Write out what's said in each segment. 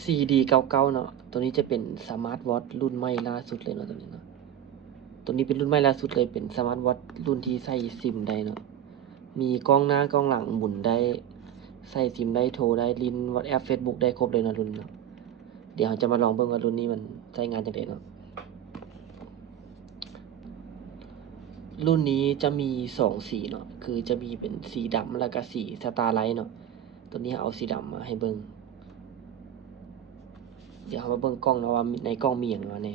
CD99 เนาะตัวนี้จะเป็นสมาร์ทวอทรุ่นใหม่ล่าสุดเลยเนาะตัวนี้เนาะตัวนี้เป็นรุ่นใหม่ล่าสุดเลยเป็นสมาร์ทวอทรุ่นที่ใส่ซิมได้เนาะมีกล้องหน้ากล้องหลังหมุนได้ใส่ซิมได้โทรได้ลิน WhatsApp Facebook ได้ครบเลยเนาะรุ่นเนาะเดี๋ยวเราจะมาลองเบิ่งว่ารุ่นนี้มันใช้งานจังได๋เนาะรุ่นนี้จะมี2สีเนาะคือจะมีเป็นสีดำแล้วก็สีสตาร์ไลท์เนาะตัวนี้เอาสีดำมาให้เบิ่งเดี๋ยวเรามาเบิ่งกล้องเนาะว่าในกล้องมีหยังเนาะแน่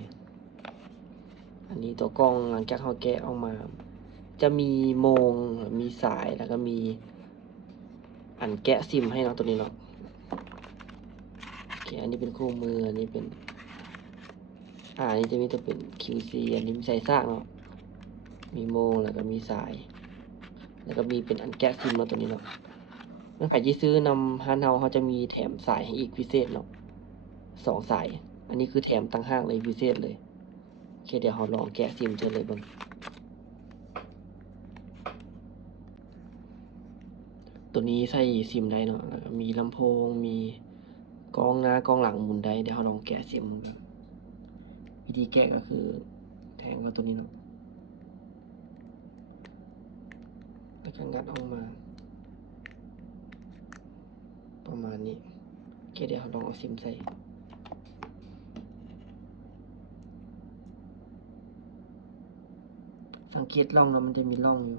อันนี้ตัวกล้องหลังจากเราแกะออกมาจะมีโมงมีสายแล้วก็มีอันแกะซิมให้เนาะตัวนี้เนาะโอเคอันนี้เป็นคู่มืออันนี้เป็นอันนี้จะมีตัวเป็น QC อันนี้มีใส่ซากเนาะมีโมงแล้วก็มีสายแล้วก็มีเป็นอันแกะซิมเนาะตัวนี้เนาะถ้าใครที่ซื้อนำร้านเขาจะมีแถมสายให้อีกพิเศษเนาะ2สายอันนี้คือแถมต่างหากเลยพิเศษเลยโอเคเดี๋ยวเราลองแกะซิมเจอเลยเบิ่งตัวนี้ใส่ซิมได้เนาะแล้วก็มีลำโพงมีกล้องหน้ากล้องหลังหมุนได้เดี๋ยวเราลองแกะซิมกันวิธีแกะก็คือแทงเข้าตัวนี้เนาะแล้วก็งัดออกมาประมาณนี้โอเคเดี๋ยวเราลองเอาซิมใส่สังเกตร่องแล้วมันจะมีร่องอยู่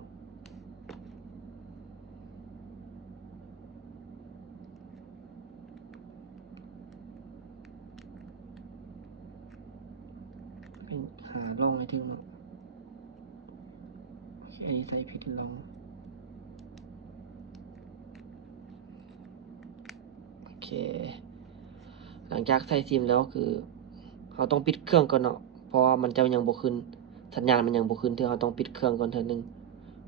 เป็นหาร่องให้ถึงเนาะโอเคอันนี้ใส่ผิดร่องโอเคหลังจากใส่ซิมแล้วคือเราต้องปิดเครื่องก่อนเนาะเพราะว่ามันจะยังบ่ขึ้นสัญญาณมันยังบ่ขึ้นเราต้องปิดเครื่องก่อนเทื่อนึง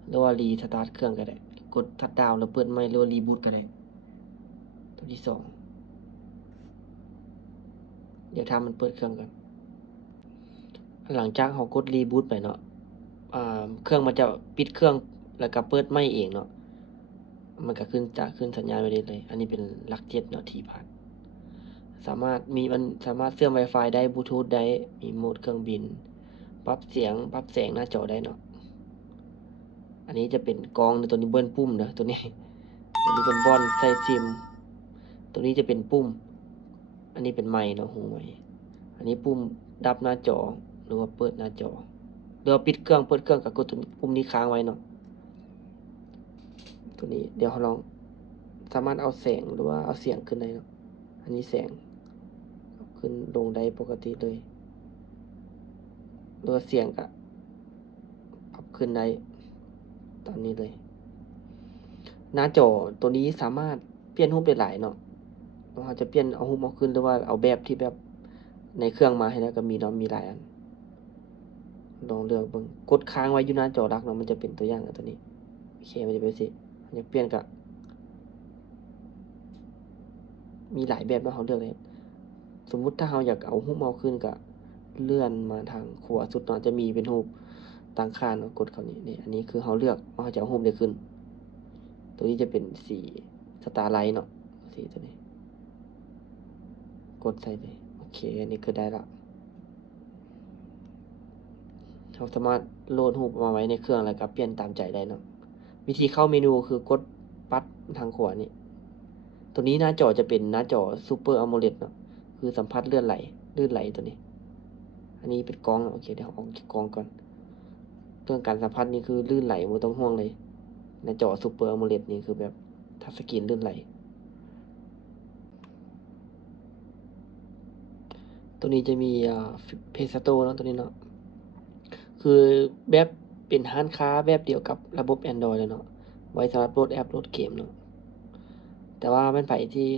หรือว่ารีสตาร์ทเครื่องก็ได้กดชัตดาวน์แล้วเปิดใหม่หรือว่ารีบูตก็ได้ตัวที่2เดี๋ยวถ้ามันเปิดเครื่องก่อนหลังจากเรากดรีบูตไปเนาะเครื่องมันจะปิดเครื่องแล้วก็เปิดใหม่เองเนาะมันก็ขึ้นสัญญาณไว้เลยอันนี้เป็นหลัก7เนาะที่ผ่านมันสามารถเชื่อม Wi-Fi ได้บลูทูธได้มีโหมดเครื่องบินปรับเสียงปรับแสงหน้าจอได้เนาะอันนี้จะเป็นกล้องตัวนี้เบิ้ลปุ่มนะตัวนี้ตัวนี้เป็นบอนใส่ซิมตัวนี้จะเป็นปุ่มอันนี้เป็นไมค์เนาะหูไมค์อันนี้ปุ่มดับหน้าจอหรือว่าเปิดหน้าจอหรือว่าปิดเครื่องเปิดเครื่องก็กดตัวปุ่มนี้ค้างไว้เนาะตัวนี้เดี๋ยวเราลองสามารถเอาแสงหรือว่าเอาเสียงขึ้นได้เนาะอันนี้แสงขึ้นลงได้ปกติเลยหรือว่าเสียงก็ปรับขึ้นได้ตอนนี้เลยหน้าจอตัวนี้สามารถเปลี่ยนรูปได้หลายเนาะเราจะเปลี่ยนเอารูปเอาขึ้นหรือว่าเอาแบบที่แบบในเครื่องมาให้แล้วก็มีเนาะมีหลายอันลองเลือกเบิ่งกดค้างไว้อยู่หน้าจอหลักเนาะมันจะเป็นตัวอย่างตัวนี้โอเคมันจะเป็นสิอยากเปลี่ยนก็มีหลายแบบเนาะเราเลือกได้สมมุติถ้าเราอยากเอารูปเอาขึ้นก็เลื่อนมาทางขวาสุดเนาะจะมีเป็นรูปตั้งค่าเนาะกดเข้านี่อันนี้คือเราเลือกว่าเราจะเอารูปได้ขึ้นตัวนี้จะเป็นสีสตาร์ไลท์เนาะสีตัวนี้กดใส่เลยโอเคอันนี้คือได้ละเราสามารถโหลดรูปมาไว้ในเครื่องแล้วก็เปลี่ยนตามใจได้เนาะวิธีเข้าเมนูคือกดปัดทางขวานี่ตัวนี้หน้าจอจะเป็นหน้าจอ Super AMOLED เนาะคือสัมผัสลื่นไหลตัวนี้อันนี้เป็นกล้องโอเคเดี๋ยวออกจากกล้องก่อนเรื่องการสัมผัสนี่คือลื่นไหลไม่ต้องห่วงเลยหน้าจอ Super AMOLED นี่คือแบบทัชสกรีนลื่นไหลตัวนี้จะมีPlay Store เนาะตัวนี้เนาะคือแบบเป็นร้านค้าแบบเดียวกับระบบ Android เลยเนาะไว้สำหรับโหลดแอปโหลดเกมเนาะแต่ว่ามันไผที่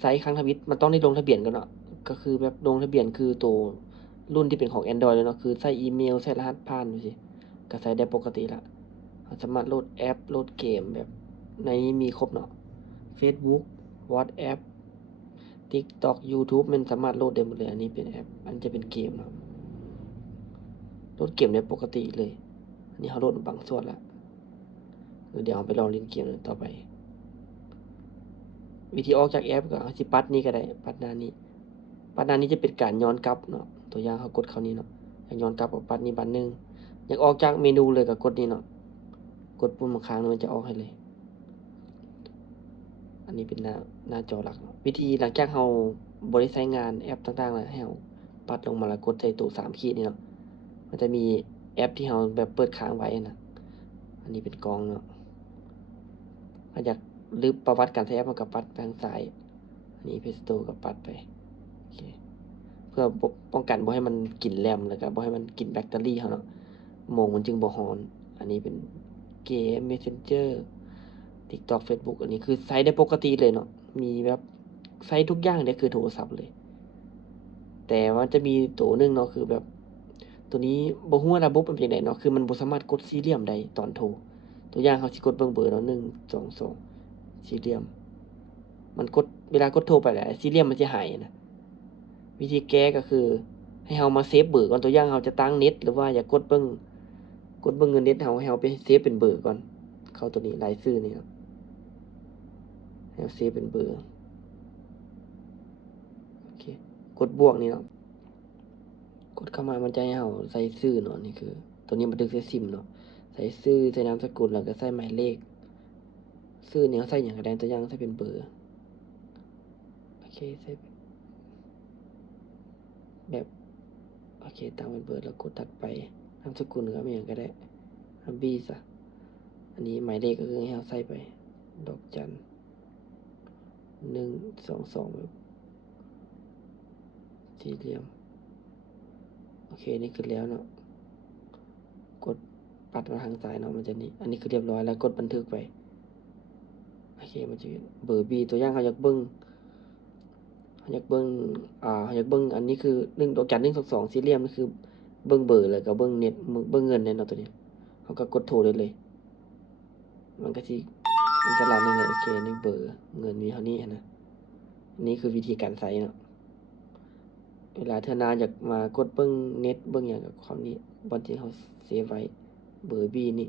ใช้ครั้งทวิตมันต้องได้ลงทะเบียนก่อนเนาะก็คือแบบลงทะเบียนคือตัวรุ่นที่เป็นของ Android เลยเนาะคือใส่อีเมลใส่รหัสผ่านจังซี่ก็ใช้ได้ปกติละสามารถโหลดแอปโหลดเกมแบบในนี้มีครบเนาะ Facebook WhatsApp TikTok YouTube มันสามารถโหลดได้หมดเลยอันนี้เป็นแอปอันจะเป็นเกมเนาะโหลดเกมได้ปกติเลยอันนี้เราโหลดบางส่วนละเดี๋ยวเราไปลองเล่นเกมต่อไป วิธีออกจากแอปก็เราสิปัดนี่ก็ได้ปัดหน้านี้ปัดหน้านี้จะเป็นการย้อนกลับเนาะตัวอย่างเขากดเข้านี้เนาะอยากย้อนกลับก็ปัดนี้บัดหนึงอยากออกจากเมนูเลยก็กดนี่เนาะกดปุ่มค้างแล้วมันจะออกให้เลยอันนี้เป็นหน้าจอหลักเนาะวิธีหลังจากเราบ่ได้ใช้งานแอปต่างๆแล้วให้เราปัดลงมาแล้วกดใส่ตัว3ขีดนี่เนาะมันจะมีแอปที่เราแบบเปิดค้างไว้นะอันนี้เป็นกองเนาะถ้าอยากลืมประวัติการใช้แอปมันก็ปัดไปทางซ้ายอันนี้ Play Store ก็ปัดไปโอเคเพื่อป้องกันบ่ให้มันกินแรมแล้วก็บ่ให้มันกินแบตเตอรี่เราเนาะโมงมันจึงบ่ร้อนอันนี้เป็นเกม Messenger TikTok Facebook อันนี้คือใช้ได้ปกติเลยเนาะมีแบบใช้ทุกอย่างได้คือโทรศัพท์เลยแต่ว่าจะมีตัวหนึงเนาะคือแบบตัวนี้บ่ฮู้ว่าระบบมันเป็นจังไดเนาะคือมันบ่สามารถกดสี่เหลี่ยมได้ตอนโทรตัวอย่างเขาสิกดเบิ่งเบอร์เนาะ1 2 2สี่เหลี่ยมมันกดเวลากดโทรไปแล้วสี่เหลี่ยมมันสิหายนะวิธีแก้ก็คือให้เรามาเซฟเบอร์ก่อนตัวอย่างเราจะตั้งเน็ตหรือว่าอยากกดเบิ่งเงินเน็ตเราให้เราไปเซฟเป็นเบอร์ก่อนเข้าตัวนี้รายชื่อนี่เนาะให้เราเซฟเป็นเบอร์โอเคกดบวกนี่เนาะกดเข้ามามันจะให้เราใส่ชื่อเนาะนี่คือตัวนี้บันทึกใส่ซิมเนาะใส่ชื่อใส่นามสกุลแล้วก็ใส่หมายเลขชื่อนี่เราใส่หยังก็ได้ตัวอย่างใส่เป็นเบอร์โอเคใส่แบบโอเคตั้งเป็นเบอร์แล้วกดถัดไปนามสกุลก็ไม่หยังก็ได้บีซะอันนี้หมายเลขก็คือให้เราใส่ไปดอกจัน1 2 2แบบสี่เหลี่ยมโอเคนี่คือแล้วเนาะกดปัดมาทางซ้ายเนาะมันจะนี่อันนี้คือเรียบร้อยแล้วกดบันทึกไปโอเคมันจะเบอร์บีตัวอย่างเขาอยากเบิ่งเขาอยากเบิ่งอันนี้คือ1ดอกจัน1 2 2สี่เหลี่ยมนี่คือเบิ่งเบอร์แล้วก็เบิ่งเน็ตเบิ่งเงินเนี่ยเนาะตัวนี้เขาก็กดโทรได้เลยมันก็สิมันจะรันได้เลยโอเคนี่เบอร์เงินมีเท่านี้นะนี่คือวิธีการใช้เนาะเวลาเธอนานอยากมากดเบิ่งเน็ตเบิ่งหยังกับความนี้บอนที่เราเซฟไว้เบอร์บีนี่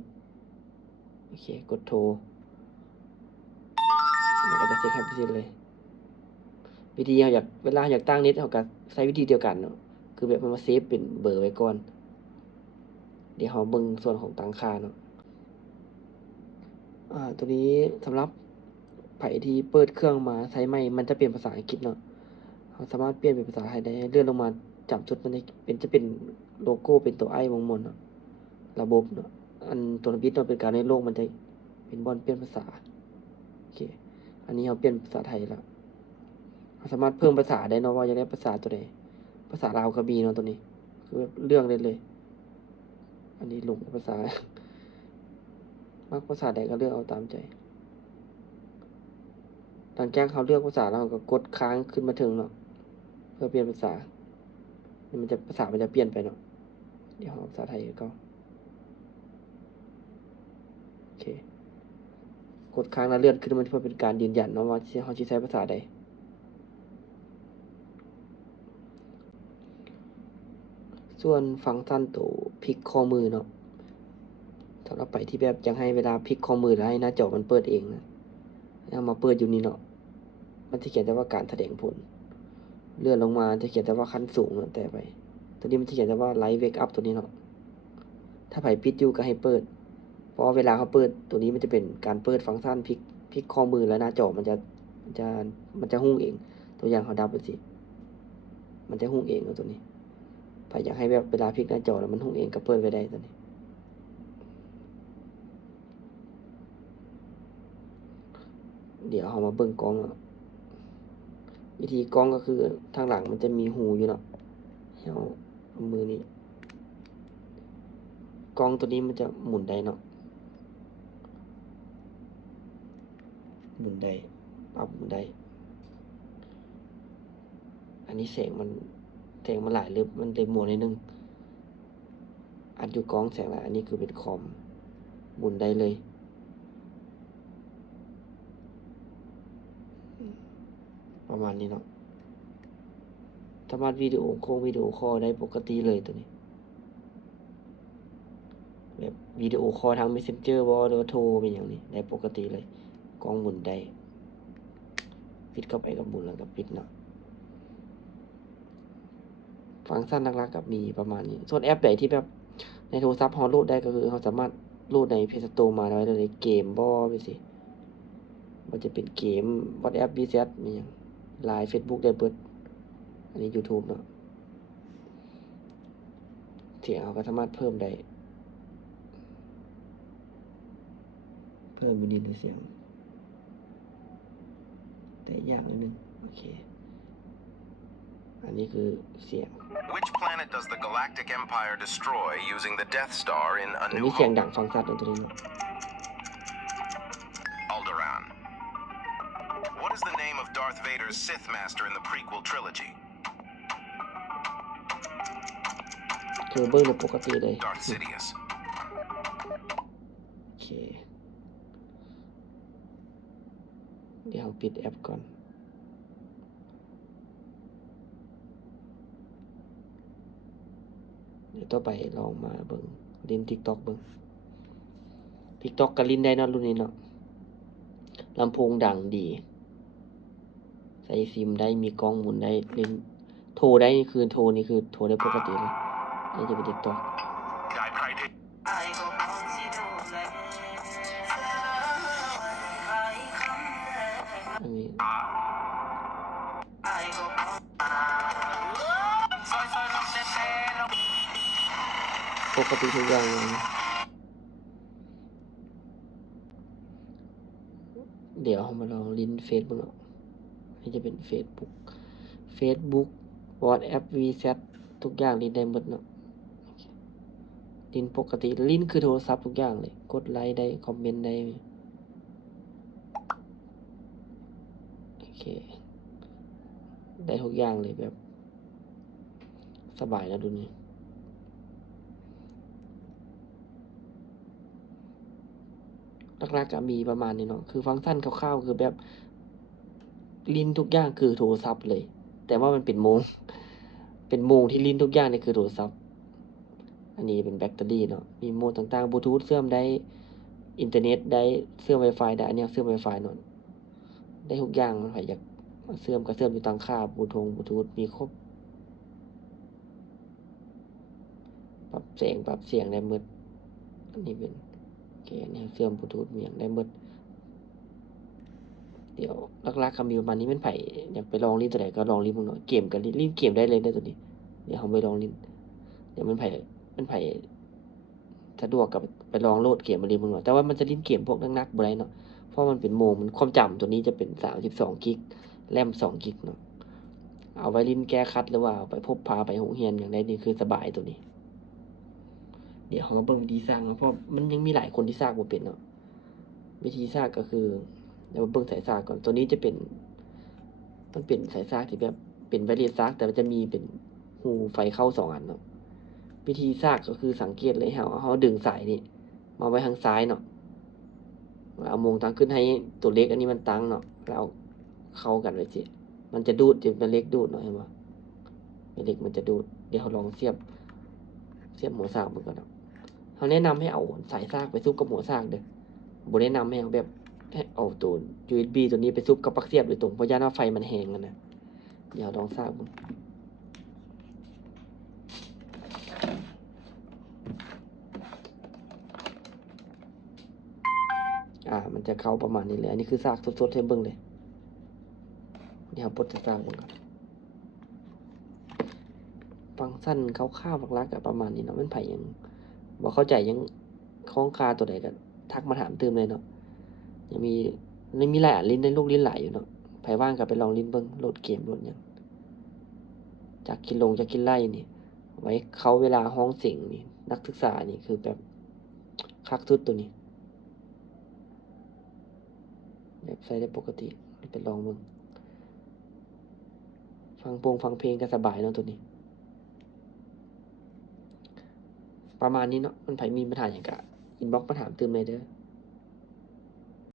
โอเคกดโทรมันก็จะเช็คให้ไปเลยวิธีเราอยากเวลาอยากตั้งเน็ตเราก็ใช้วิธีเดียวกันเนาะคือแบบมันมาเซฟเป็นเบอร์ไว้ก่อนเดี๋ยวเราเบิ่งส่วนของตั้งค่าเนาะตัวนี้สำหรับไผที่เปิดเครื่องมาใช้ใหม่มันจะเป็นภาษาอังกฤษเนาะเราสามารถเปลี่ยนเป็นภาษาไทยได้เลื่อนลงมาจับจุดมันจะเป็นโลโก้เป็นตัวไอวงมนเนาะระบบเนาะอันตัวบิดเนาะเป็นการในโลกมันจะเป็นบอนเปลี่ยนภาษาโอเคอันนี้เราเปลี่ยนภาษาไทยแล้วเราสามารถเพิ่มภาษาได้เนาะว่าอยากได้ภาษาตัวใดภาษาลาวก็มีเนาะตัวนี้คือแบบเลือกได้เลยอันนี้ลงภาษามักภาษาใดก็เลือกเอาตามใจหลังจากเขาเลือกภาษาแล้วเราก็กดค้างขึ้นมาถึงเนาะเพื่อเปลี่ยนภาษามันจะภาษามันจะเปลี่ยนไปเนาะเดี๋ยวเอาภาษาไทยก็โอเคกดค้างแล้วเลื่อนขึ้นมาเพื่อเป็นการยืนยันเนาะว่าเขาจะใช้ภาษาใดส่วนฟังก์ชันตัวพลิกข้อมือเนาะสำหรับไปที่แบบอยากให้เวลาพลิกข้อมือแล้วให้หน้าจอมันเปิดเองนะเอามาเปิดอยู่นี่เนาะมันจะเขียนแต่ว่าการแสดงผลเลื่อนลงมาจะเขียนแต่ว่าขั้นสูงเนาะแต่ไปตัวนี้มันจะเขียนแต่ว่าไลท์เวกอัพตัวนี้เนาะถ้าไผปิดอยู่ก็ให้เปิดเพราะเวลาเขาเปิดตัวนี้มันจะเป็นการเปิดฟังก์ชันพลิกข้อมือแล้วหน้าจอจะมันจะหุ้งเองตัวอย่างเขาดับไปสิมันจะหุ้งเองเนาะตัวนี้ไผอยากให้แบบเวลาพลิกหน้าจอแล้วมันหุ้งเองก็เปิดไว้ได้ตัวนี้เดี๋ยวเอามาเบิ่งกล้องเนาะวิธีกล้องก็คือทางหลังมันจะมีหูอยู่เนาะเอามือนี้กล้องตัวนี้มันจะหมุนได้เนาะหมุนได้ปรับหมุนได้อันนี้แสงมันหลายเลยมันเลยมัวนิดนึงอัดอยู่กล้องแสงหลายอันนี้คือเป็นคอมหมุนได้เลยประมาณนี้เนาะสามารถวิดีโอคอลได้ปกติเลยตัวนี้แบบวิดีโอคอลทาง Messenger บ่หรือว่าโทรเป็นอย่างนี้ได้ปกติเลยกล้องหมุนได้ ปิดเข้าไปกับบุญแล้วก็ปิดเนาะฟังก์ชันหลักๆก็มีประมาณนี้ส่วนแอปใดที่แบบในโทรศัพท์เราโหลดได้ก็คือเราสามารถโหลดใน Play Store มาไว้ในเกมบ่ไปสิมันจะเป็นเกม WhatsApp WeChat มีหยัง LINE Facebook ได้เบิดอันนี้ YouTube เนาะเสียงเราก็สามารถเพิ่มได้เพิ่มอยู่นิดนึงเสียงแต่อย่างนิดนึงโอเคอันนี้คือเสียง Which planet does the Galactic Empire destroy using the Death Star in A ตัว New นี้เสียง Hope? ดังฟังชัดตัวนี้เนาะ Alderaan. What is the name of Darth Vader's Sith Master in the prequel trilogy? คือเบิ้งในปกติเลย Darth Sidious. โอเคเดี๋ยวปิดแอปก่อนเดี๋ยวต่อไปลองมาเบิ่งลิน TikTok เบิ่ง TikTok ก็ลินได้เนาะรุ่นนี้เนาะลำโพงดังดีใส่ซิมได้มีกล้องหมุนได้ลินโทรได้นี่คือโทรได้ปกติเลยอันนี้จะเป็น TikTok อันนี้ปกติทุกอย่างเลยเดี๋ยวเรามาลองลินเฟซบุ๊กเนาะนี่จะเป็น Facebook WhatsApp WeChat ทุกอย่างลินได้หมดเนาะลินปกติลินคือโทรศัพท์ทุกอย่างเลยกดไลค์ได้คอมเมนต์ได้โอเคได้ทุกอย่างเลยแบบสบายแล้วดูนี่หลักๆก็มีประมาณนี้เนาะคือฟังก์ชันคร่าวๆคือแบบลินทุกอย่างคือโทรศัพท์เลยแต่ว่ามันเป็นโมงที่ลินทุกอย่างนี่คือโทรศัพท์อันนี้เป็นแบตเตอรี่เนาะมีโหมดต่างๆบลูทูธเชื่อมได้อินเทอร์เน็ตได้เชื่อม Wi-Fi ได้อันนี้เชื่อม Wi-Fi เนาะได้ทุกอย่างมันใครอยากเชื่อมก็เชื่อมอยู่ต่างค่าบลูทูธมีครบปรับแสงปรับเสียงได้หมดอันนี้เป็นโอเคอันนี้เชื่อมบลูทูธมีอย่างได้หมดเดี๋ยวหลักๆคำมีประมาณนี้มันไผอยากไปลองลิ้นตัวไหนก็ลองลิ้นมึงเนาะเกมก็ลิ้นเกมได้เลยได้ตัวนี้เดี๋ยวเขาไปลองลิ้นเดี๋ยวมันไผสะดวกกับไปลองโหลดเกมมาลิ้นมึงเนาะแต่ว่ามันจะลิ้นเกมพวกนักๆบ่ได้เนาะเพราะมันเป็นโมมันความจำตัวนี้จะเป็น32กิกแรม2กิกเนาะเอาไว้ลิ้นแก้คัดหรือว่าเอาไปพบพาไปโรงเรียนอย่างใดนี่คือสบายตัวนี้เดี๋ยวเขาก็เบิ่งวิธีสร้างเนาะเพราะมันยังมีหลายคนที่สร้างบ่เป็นเนาะวิธีสร้างก็คือเดี๋ยวเบิ่งสายสร้างก่อนตัวนี้จะเป็นมันเป็นสายสร้างที่แบบเป็นไวเลสสร้างแต่มันจะมีเป็นหูไฟเข้า2อันเนาะวิธีสร้างก็คือสังเกตเลยเฮาดึงสายนี่มาไว้ทางซ้ายเนาะเอามงตั้งขึ้นให้ตัวเล็กอันนี้มันตั้งเนาะแล้วเข้ากันไว้สิมันจะดูดจะเป็นเล็กดูดเนาะเห็นบ่เล็กมันจะดูดเดี๋ยวเราลองเสียบหัวสร้างมันก่อนเนาะเขาแนะนำให้เอาสายสร้างไปซุกกับหัวสร้างเด้อบ่แนะนำให้เอาแบบให้เอาตัว USB ตัวนี้ไปซุกกับปลั๊กเสียบโดยตรงเพราะย่านว่าไฟมันแห้งกันนะเดี๋ยวลองสร้างมันมันจะเข้าประมาณนี้เลยอันนี้คือสร้างสดๆให้เบิ่งเลยเดี๋ยวปลดสร้างมันก่อนฟังก์ชันคร่าวๆหลักๆก็ประมาณนี้เนาะมันไผยังบ่เข้าใจยังคล้องคาตัวใดก็ทักมาถามเติมเลยเนาะยังมีหลายอันลิ้นในลูกลิ้นหลายอยู่เนาะไผว่างก็ไปลองลิ้นเบิ่งโหลดเกมโหลดหยังจากกินไล่นี่ไว้เขาเวลาฮ้องเสียงนี่นักศึกษานี่คือแบบคักสุดตัวนี้แบบใช้ได้ปกติไปลองเบิ่งฟังเพลงก็สบายเนาะตัวนี้ประมาณนี้เนาะมันไผมีปัญหาหยังก็อินบ็อกซ์มาถามเติมเลยเด้อ